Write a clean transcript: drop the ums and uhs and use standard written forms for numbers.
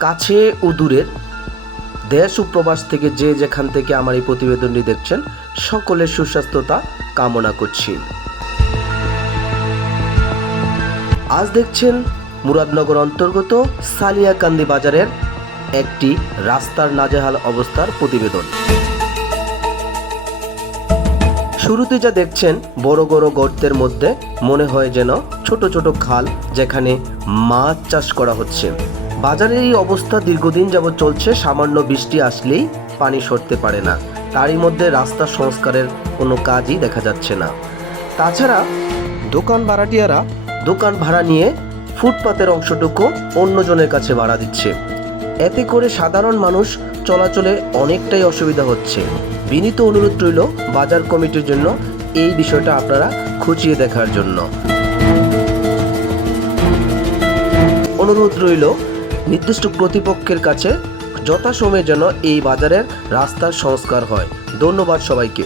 কাছে ও দূরের দেশ ও প্রবাস থেকে যে যেখান থেকে আমার এই প্রতিবেদনটি দেখছেন সকলের সুস্বাস্থ্যতা কামনা করছি। আজ দেখছেন মুরাদনগর অন্তর্গত সালিয়াকান্দি বাজারের একটি রাস্তার নাজেহাল অবস্থার প্রতিবেদন। শুরুতে যা দেখছেন বড় বড় গর্তের মধ্যে মনে হয় যেন ছোট ছোট খাল, যেখানে মাছ চাষ করা হচ্ছে। বাজারের এই অবস্থা দীর্ঘদিন যাবৎ চলছে। সামান্য বৃষ্টি আসলেই পানি সরতে পারে না। তারই মধ্যে রাস্তা সংস্কারের কোনো কাজই দেখা যাচ্ছে না। তাছাড়া দোকান ভাড়াটিয়ারা দোকান ভাড়া নিয়ে ফুটপাতের অংশটুকু অন্যজনের কাছে ভাড়া দিচ্ছে। এতে করে সাধারণ মানুষ চলাচলে অনেকটাই অসুবিধা হচ্ছে। বিনীত অনুরোধ রইল বাজার কমিটির জন্য এই বিষয়টা আপনারা খুঁচিয়ে দেখার জন্য। অনুরোধ রইল নির্দিষ্ট কর্তৃপক্ষের কাছে যথাসময়ে যেন এই বাজারের রাস্তার সংস্কার হয়। ধন্যবাদ সবাইকে।